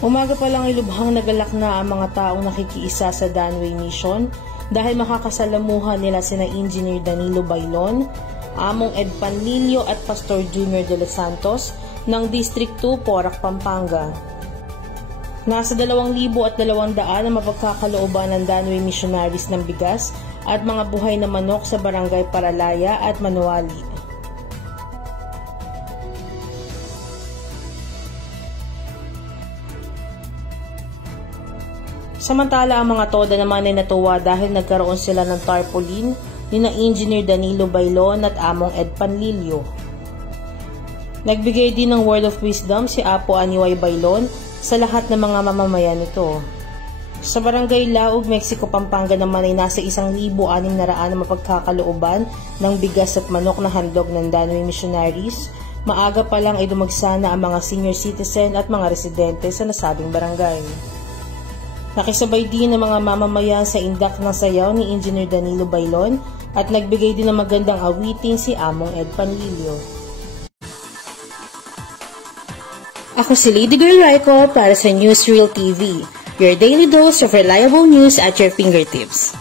Umaga pa lang ay lubhang nagalak na ang mga taong nakikiisa sa Danway Mission dahil makakasalamuhan nila sina Engineer Danilo Bailon, Among Ed Panlilio at Pastor Junior de los Santos ng District 2, Porac, Pampanga. Nasa 2,200 ang mapagkakalooban ng Danway Missionaries ng bigas at mga buhay na manok sa Barangay Paralaya at Manuali. Samantala, ang mga toda naman ay natuwa dahil nagkaroon sila ng tarpaulin ni na Engineer Danilo Bailon at Among Ed Panlilio. Nagbigay din ng word of wisdom si Apo Aniway Bailon sa lahat ng mga mamamayan nito. Sa Barangay Laog, Mexico, Pampanga naman ay nasa 1,600 na mapagkakalooban ng bigas at manok na handog ng Danway Missionaries. Maaga pa lang ay dumagsa na ang mga senior citizen at mga residente sa nasabing barangay. Nakisabay din ng mga mamamayan sa indak ng sayaw ni Engineer Danilo Bailon at nagbigay din ng magandang awitin si Among Ed Panlilio. Ako si Lady Girl Raiko para sa Newsreel TV, your daily dose of reliable news at your fingertips.